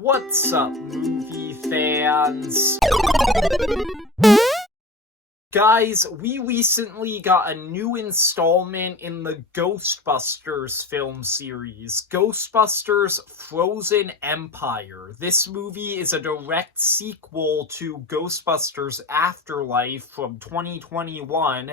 What's up, movie fans? Guys, we recently got a new installment in the Ghostbusters film series, Ghostbusters Frozen Empire. This movie is a direct sequel to Ghostbusters Afterlife from 2021,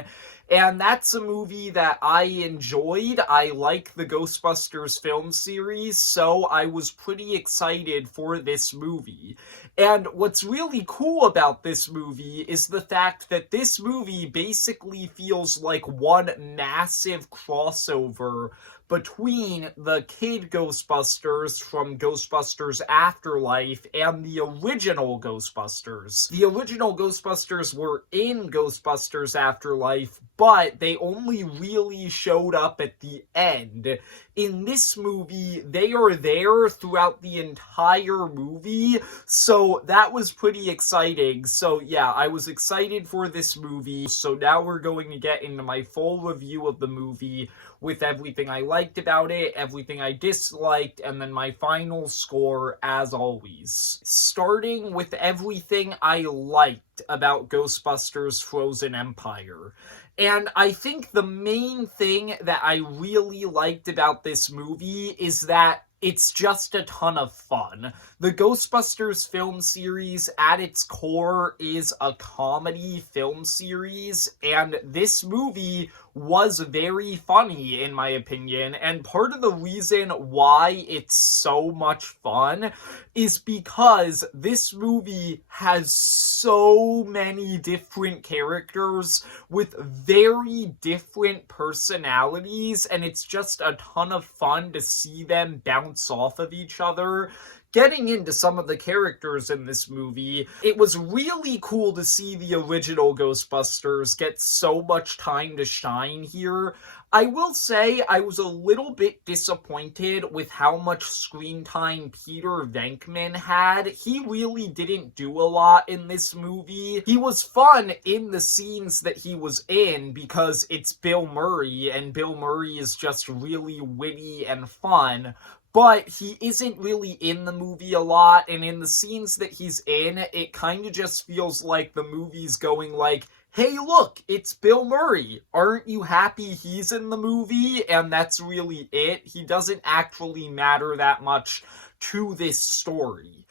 and that's a movie that I enjoyed. I like the Ghostbusters film series, so I was pretty excited for this movie. And what's really cool about this movie is the fact that this movie basically feels like one massive crossover between the kid Ghostbusters from Ghostbusters Afterlife and the original Ghostbusters. The original Ghostbusters were in Ghostbusters Afterlife, but they only really showed up at the end. In this movie, they are there throughout the entire movie, so that was pretty exciting. So yeah, I was excited for this movie, so now we're going to get into my full review of the movie with everything I liked about it, everything I disliked, and then my final score as always. Starting with everything I liked about Ghostbusters Frozen Empire. And I think the main thing that I really liked about this movie is that it's just a ton of fun. The Ghostbusters film series, at its core, is a comedy film series, and this movie was very funny, in my opinion, and part of the reason why it's so much fun is because this movie has so many different characters with very different personalities, and it's just a ton of fun to see them bounce off of each other. Getting into some of the characters in this movie, it was really cool to see the original Ghostbusters get so much time to shine here. I will say I was a little bit disappointed with how much screen time Peter Venkman had. He really didn't do a lot in this movie. He was fun in the scenes that he was in because it's Bill Murray, and Bill Murray is just really witty and fun. But he isn't really in the movie a lot, and in the scenes that he's in, it kind of just feels like the movie's going like, hey look, it's Bill Murray. Aren't you happy he's in the movie? And that's really it. He doesn't actually matter that much to this story.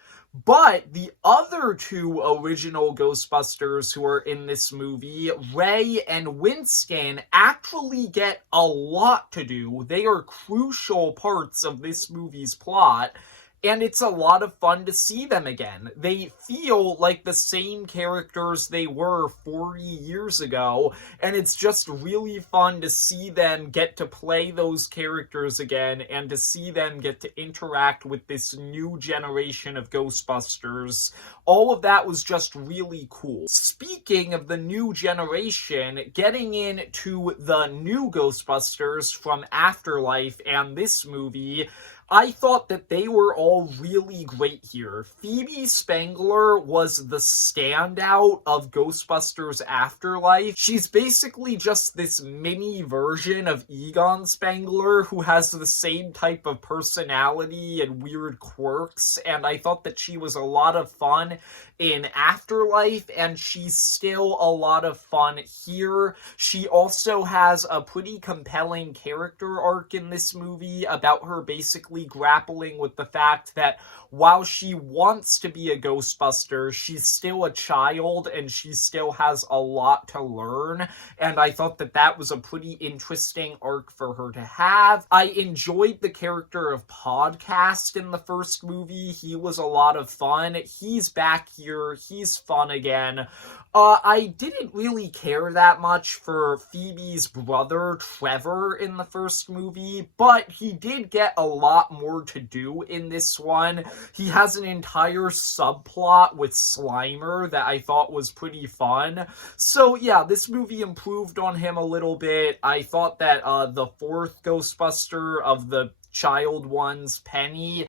But the other two original Ghostbusters who are in this movie, Ray and Winston, actually get a lot to do. They are crucial parts of this movie's plot, and it's a lot of fun to see them again. They feel like the same characters they were 40 years ago, and it's just really fun to see them get to play those characters again, and to see them get to interact with this new generation of Ghostbusters. All of that was just really cool. Speaking of the new generation, getting into the new Ghostbusters from Afterlife and this movie, I thought that they were all really great here. Phoebe Spangler was the standout of Ghostbusters Afterlife. She's basically just this mini version of Egon Spangler who has the same type of personality and weird quirks, and I thought that she was a lot of fun in Afterlife, and she's still a lot of fun here. She also has a pretty compelling character arc in this movie about her basically grappling with the fact that while she wants to be a Ghostbuster, she's still a child and she still has a lot to learn, and I thought that that was a pretty interesting arc for her to have. I enjoyed the character of Podcast in the first movie. He was a lot of fun. He's back here. He's fun again. I didn't really care that much for Phoebe's brother, Trevor, in the first movie, but he did get a lot more to do in this one. He has an entire subplot with Slimer that I thought was pretty fun. So yeah, this movie improved on him a little bit. I thought that the fourth Ghostbuster of the child ones, Penny,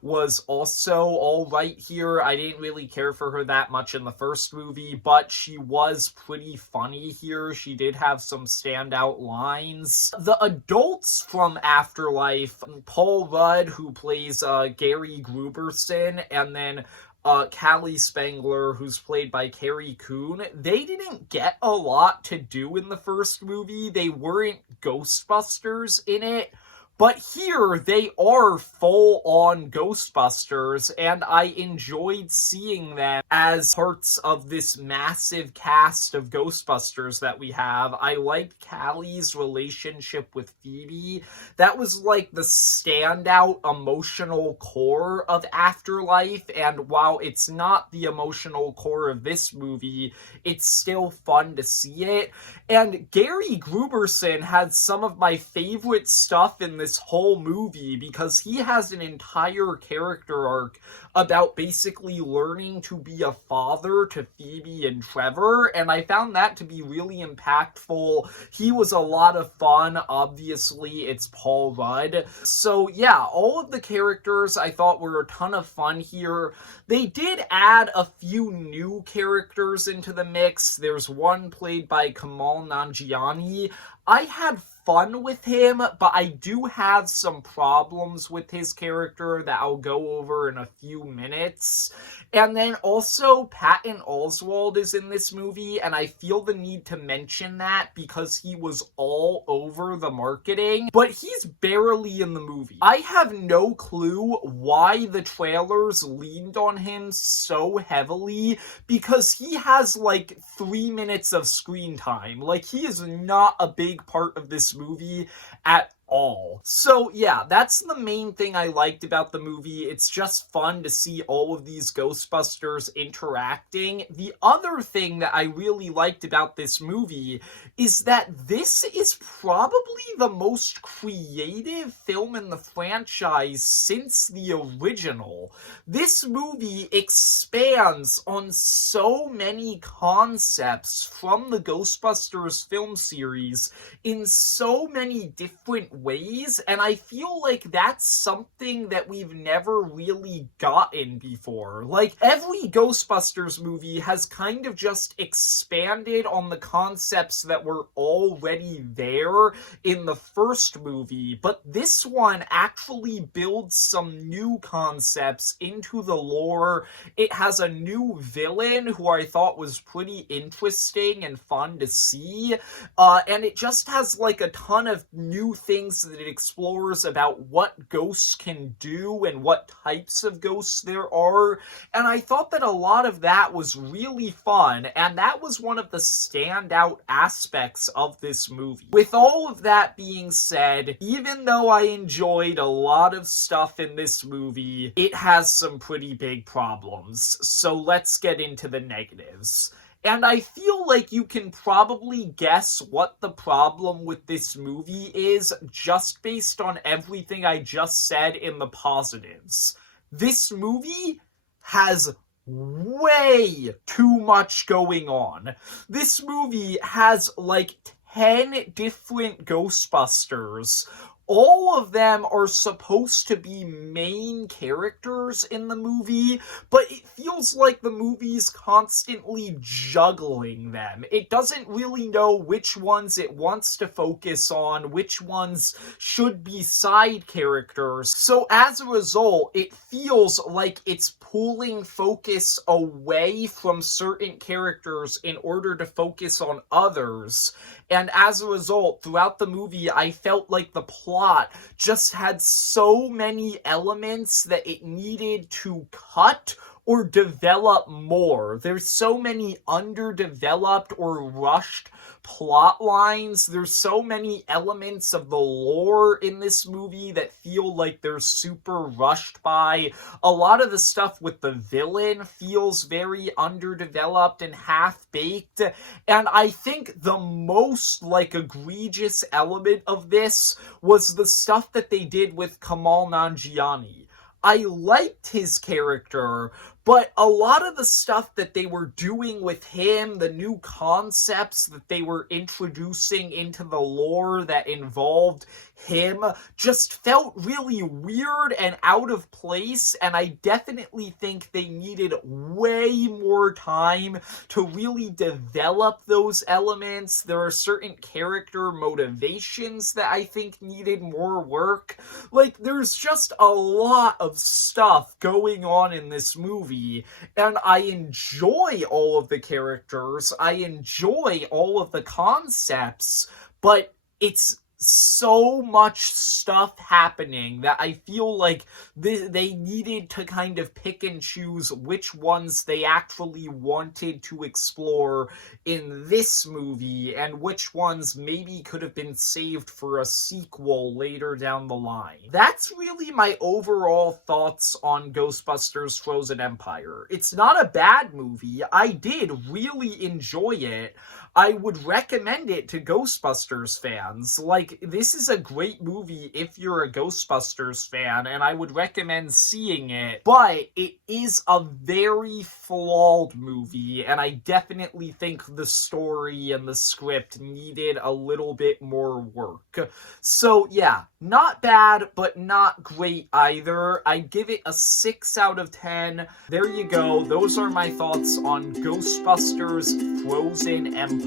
was was also alright here. I didn't really care for her that much in the first movie, but she was pretty funny here. She did have some standout lines. The adults from Afterlife, Paul Rudd, who plays Gary Gruberson, and then Callie Spengler, who's played by Carrie Coon, they didn't get a lot to do in the first movie. They weren't Ghostbusters in it. But here, they are full-on Ghostbusters, and I enjoyed seeing them as parts of this massive cast of Ghostbusters that we have. I liked Callie's relationship with Phoebe. That was like the standout emotional core of Afterlife, and while it's not the emotional core of this movie, it's still fun to see it. And Gary Gruberson had some of my favorite stuff in this whole movie because he has an entire character arc about basically learning to be a father to Phoebe and Trevor, and I found that to be really impactful. He was a lot of fun. Obviously, it's Paul Rudd. So yeah, all of the characters I thought were a ton of fun here. They did add a few new characters into the mix. There's one played by Kamal Nanjiani. I had fun with him, but I do have some problems with his character that I'll go over in a few minutes. And then also, Patton Oswalt is in this movie, and I feel the need to mention that because he was all over the marketing, but he's barely in the movie. I have no clue why the trailers leaned on him so heavily, because he has like 3 minutes of screen time. Like, he is not a big part of this movie at all. So yeah, that's the main thing I liked about the movie. It's just fun to see all of these Ghostbusters interacting. The other thing that I really liked about this movie is that this is probably the most creative film in the franchise since the original. This movie expands on so many concepts from the Ghostbusters film series in so many different ways, and I feel like that's something that we've never really gotten before. Like, every Ghostbusters movie has kind of just expanded on the concepts that were already there in the first movie, but this one actually builds some new concepts into the lore. It has a new villain who I thought was pretty interesting and fun to see, and it just has like a ton of new things that it explores about what ghosts can do and what types of ghosts there are, and I thought that a lot of that was really fun, and that was one of the standout aspects of this movie. With all of that being said, even though I enjoyed a lot of stuff in this movie, it has some pretty big problems, so let's get into the negatives. And I feel like you can probably guess what the problem with this movie is just based on everything I just said in the positives. This movie has way too much going on. This movie has like 10 different Ghostbusters. All of them are supposed to be main characters in the movie, but it feels like the movie's constantly juggling them. It doesn't really know which ones it wants to focus on, which ones should be side characters. So as a result, it feels like it's pulling focus away from certain characters in order to focus on others. And as a result, throughout the movie, I felt like the plot just had so many elements that it needed to cut or develop more. There's so many underdeveloped or rushed plot lines. There's so many elements of the lore in this movie that feel like they're super rushed by. A lot of the stuff with the villain feels very underdeveloped and half-baked. And I think the most like egregious element of this was the stuff that they did with Kamal Nanjiani. I liked his character, But a lot of the stuff that they were doing with him, the new concepts that they were introducing into the lore that involved him, just felt really weird and out of place, and I definitely think they needed way more time to really develop those elements. There are certain character motivations that I think needed more work. Like, there's just a lot of stuff going on in this movie, and I enjoy all of the characters, I enjoy all of the concepts, but it's so much stuff happening that I feel like they needed to kind of pick and choose which ones they actually wanted to explore in this movie and which ones maybe could have been saved for a sequel later down the line. That's really my overall thoughts on Ghostbusters Frozen Empire. It's not a bad movie. I did really enjoy it. I would recommend it to Ghostbusters fans. Like, this is a great movie if you're a Ghostbusters fan, and I would recommend seeing it, but it is a very flawed movie, and I definitely think the story and the script needed a little bit more work. So yeah, not bad, but not great either. I'd give it a 6 out of 10. There you go. Those are my thoughts on Ghostbusters Frozen Empire.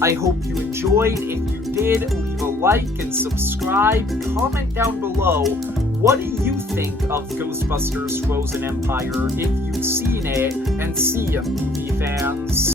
I hope you enjoyed. If you did, leave a like and subscribe. Comment down below, what do you think of Ghostbusters Frozen Empire if you've seen it, and see if movie fans